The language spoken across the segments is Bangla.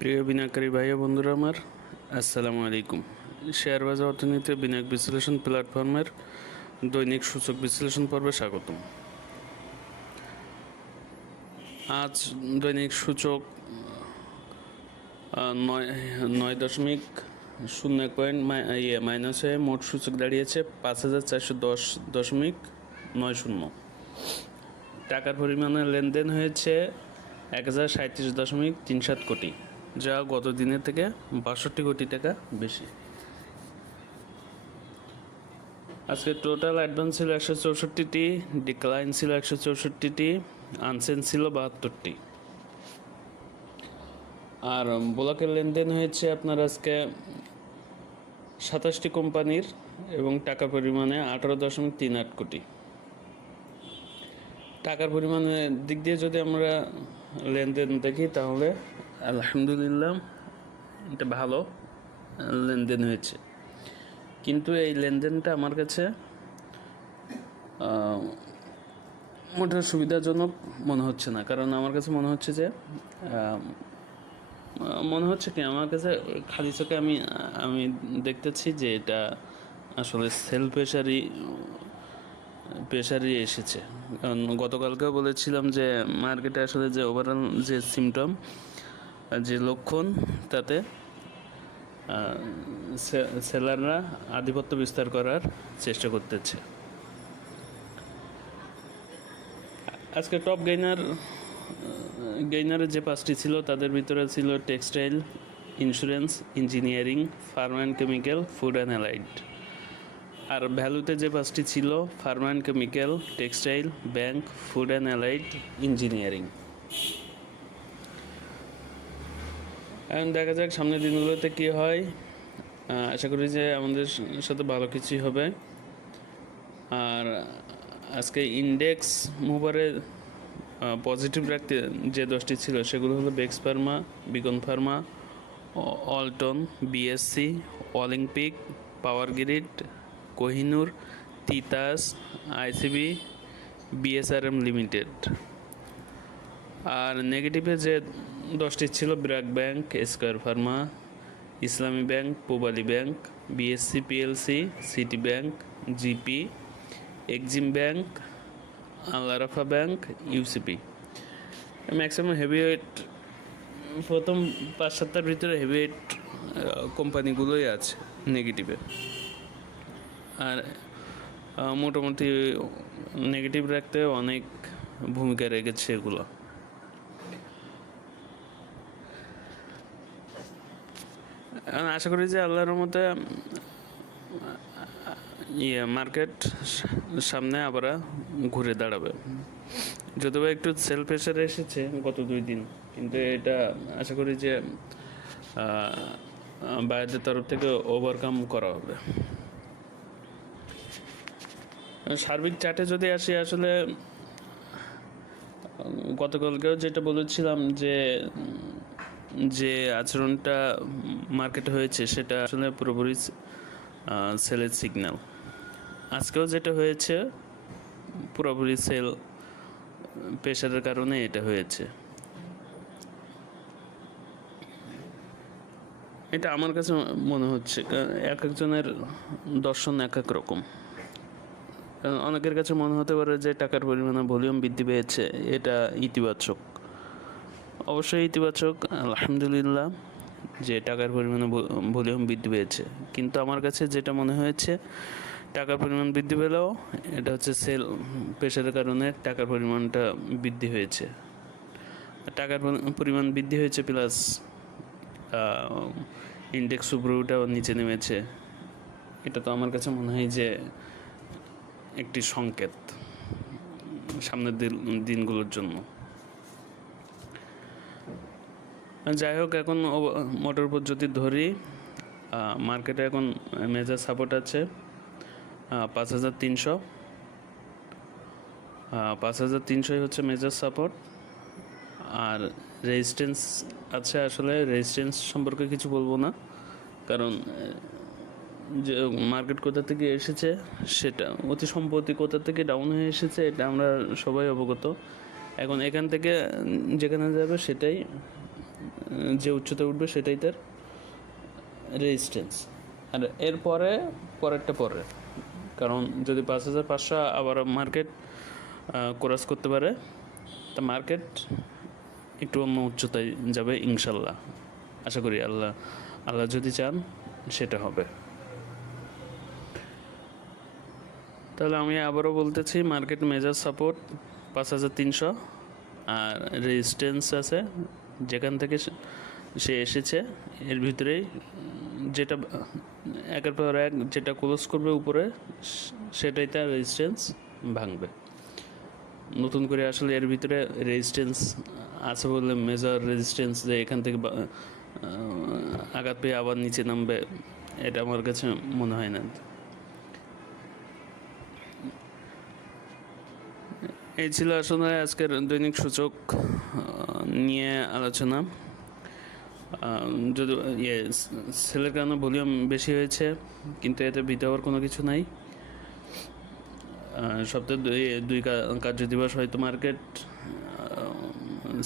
প্রিয় বিনিয়োগকারী ভাই বন্ধুরা আমার, আসসালামু আলাইকুম। শেয়ার বাজার অর্থনীতি বিনিয়োগ বিশ্লেষণ প্ল্যাটফর্মের দৈনিক সূচক বিশ্লেষণ পর্বে স্বাগতম। আজ দৈনিক সূচক নয় নয় দশমিক শূন্য পয়েন্ট ইয়ে মাইনাস হয়ে মোট সূচক দাঁড়িয়েছে পাঁচ হাজার চারশো দশ দশমিক নয় শূন্য। টাকার পরিমাণে লেনদেন হয়েছে এক হাজার সাঁত্রিশ দশমিক তিন সাত কোটি। যা গত দিনের থেকে বাষট্টি কোটি টাকা বেশি। আজকে টোটাল অ্যাডভান্স ছিল একশো চৌষট্টিটি ডিক্লাইন ছিল একশো চৌষট্টিটি আনসেন ছিল বাহাত্তরটি। আর ব্লকের লেনদেন হয়েছে আপনার আজকে সাতাশটি কোম্পানির এবং টাকা পরিমাণে আঠারো দশমিক তিন আট কোটি। টাকার পরিমাণের দিক দিয়ে যদি আমরা লেনদেন দেখি তাহলে। আলহামদুলিল্লাহ, এটা ভালো লেনদেন হয়েছে। কিন্তু এই লেনদেনটা আমার কাছে মোটেও সুবিধাজনক মনে হচ্ছে না। কারণ আমার কাছে মনে হচ্ছে যে মনে হচ্ছে কি, আমার কাছে খালি চোখে আমি আমি দেখতেছি যে এটা আসলে সেলফ প্রেশারই প্রেশারই এসেছে। কারণ গতকালকেও বলেছিলাম যে মার্কেটে আসলে যে ওভারঅল যে সিমটম যে লক্ষণ, তাতে সেলাররা আধিপত্য বিস্তার করার চেষ্টা করতেছে। আজকে টপ গেইনার গেইনারের যে পাঁচটি ছিল, তাদের ভিতরে ছিল textile insurance engineering pharma and chemical food and allied আর ভ্যালুতে যে পাঁচটি ছিল pharma and chemical, textile, bank, food and allied engineering. এখন দেখা যাক সামনের দিনগুলোতে কী হয়। আশা করি যে আমাদের সাথে ভালো কিছুই হবে। আর আজকে ইন্ডেক্স মুভারে পজিটিভ রাখতে যে দশটি ছিল, সেগুলো হলো Bex pharma Beacon pharma Alton BSC Olympic power grid Kohinoor, Titas, ICB, BSRM limited. আর নেগেটিভে যে দশটি ছিল BRAC bank, Square pharma, Islami bank, Pubali bank, BSC, PLC, City bank, GP, Exim bank Al-Arafah bank, UCP. Maximum heavyweight, প্রথম পাঁচ সাতটার ভিতরে হেভিওয়েট কোম্পানিগুলোই আছে নেগেটিভে। আর মোটামুটি নেগেটিভ রাখতে অনেক ভূমিকা রেখেছে এগুলো। আশা করি যে আল্লাহর মতে ইয়ে মার্কেট সামনে আবার ঘুরে দাঁড়াবে। যদিও একটু সেল প্রেশার এসেছে গত দুই দিন, কিন্তু এটা আশা করি যে বাইরের তরফ থেকে ওভারকাম করা হবে। সার্বিক চার্টে যদি আসি, আসলে গতকালকেও যেটা বলেছিলাম যে যে আচরণটা মার্কেটে হয়েছে, সেটা আসলে পুরোপুরি সেলের সিগন্যাল আজকেও যেটা হয়েছে, পুরোপুরি সেল প্রেশারের কারণে এটা হয়েছে। এটা আমার কাছে মনে হচ্ছে এক একজনের দর্শন এক এক রকম। কারণ অনেকের কাছে মনে হতে পারে যে টাকার পরিমাণে ভলিউম বৃদ্ধি পেয়েছে, এটা ইতিবাচক। অবশ্যই ইতিবাচক, আলহামদুলিল্লাহ, যে টাকার পরিমাণে ভলিউম বৃদ্ধি পেয়েছে। কিন্তু আমার কাছে যেটা মনে হয়েছে, টাকার পরিমাণ বৃদ্ধি পেলেও, এটা হচ্ছে সেল প্রেশারের কারণে টাকার পরিমাণটা বৃদ্ধি হয়েছে। টাকার পরিমাণ বৃদ্ধি হয়েছে প্লাস ইন্ডেক্স উপরেটাও নিচে নেমেছে। এটা তো আমার কাছে মনে হয় যে একটি সংকেত সামনের দিন- দিনগুলোর জন্য। যাই হোক, এখন মোটর উপর যদি ধরি মার্কেটে এখন মেজার সাপোর্ট আছে পাঁচ হাজার তিনশো। পাঁচ হাজার তিনশোই হচ্ছে মেজার সাপোর্ট আর রেজিস্ট্যান্স আছে, আসলে রেজিস্ট্যান্স সম্পর্কে কিছু বলব না। কারণ যে মার্কেট কোথা থেকে এসেছে, সেটা অতি সম্প্রতি কোথা থেকে ডাউন হয়ে এসেছে, এটা আমরা সবাই অবগত। এখন এখান থেকে যেখানে যাবে সেটাই, যে উচ্চতা উঠবে সেটাই তার রেজিস্ট্যান্স আর এরপরে, পরেরটা পরে। কারণ যদি পাঁচ হাজার পাঁচশো আবার মার্কেট ক্রস করতে পারে, তা মার্কেট একটু অন্য উচ্চতায় যাবে ইনশাল্লাহ। আশা করি আল্লাহ আল্লাহ যদি চান, সেটা হবে। তাহলে আমি আবারও বলতেছি মার্কেট মেজার সাপোর্ট পাঁচ হাজার তিনশো আর রেজিস্ট্যান্স আছে, যেখান থেকে সে- এসেছে, এর ভিতরেই যেটা, একের পর এক যেটা ক্লোজ করবে উপরে, সেটাই তার রেজিস্ট্যান্স ভাঙবে। নতুন করে আসলে এর ভিতরে রেজিস্ট্যান্স আছে বলে মেজর রেজিস্ট্যান্স যে এখান থেকে আঘাত পেয়ে আবার নিচে নামবে, এটা আমার কাছে মনে হয় না। এই ছিল আসলে আজকের দৈনিক সূচক নিয়ে আলোচনা। যদি ইয়ে সেলের কারণে ভলিউম বেশি হয়েছে, কিন্তু এতে হওয়ার কোনো কিছু নাই। সপ্তাহে দুই দুই কার্য দিবস হয়তো মার্কেট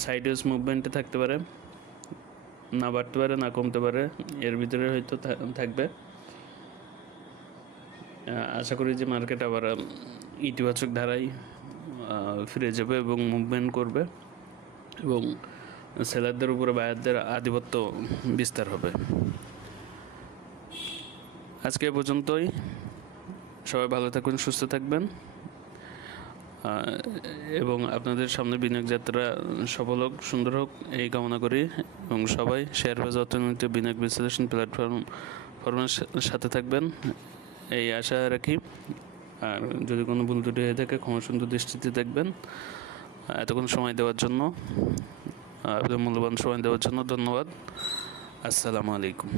সাইডওয়েজ মুভমেন্টে থাকতে পারে। না বাড়তে পারে, না কমতে পারে, এর ভিতরে হয়তো থাকবে। আশা করি যে মার্কেট আবার ইতিবাচক ধারায় ফিরে যাবে এবং মুভমেন্ট করবে এবং সেলারদের উপরে বায়ারদের আধিপত্য বিস্তার হবে। আজকে এ পর্যন্তই। সবাই ভালো থাকবেন সুস্থ থাকবেন। এবং আপনাদের সামনে বিনিয়োগ যাত্রা সফল হোক, সুন্দর হোক, এই কামনা করি। এবং সবাই শেয়ার বাজার অর্থনৈতিক বিনিয়োগ বিশ্লেষণ প্ল্যাটফর্ম ফর্মের সাথে থাকবেন। এই আশা রাখি। আর যদি কোনো ভুল ত্রুটি হয়ে থাকে, ক্ষমা সুন্দর দৃষ্টিতে দেখবেন। এতক্ষণ সময় দেওয়ার জন্য আপনাদের মূল্যবান সময় দেওয়ার জন্য ধন্যবাদ। আসসালামু আলাইকুম।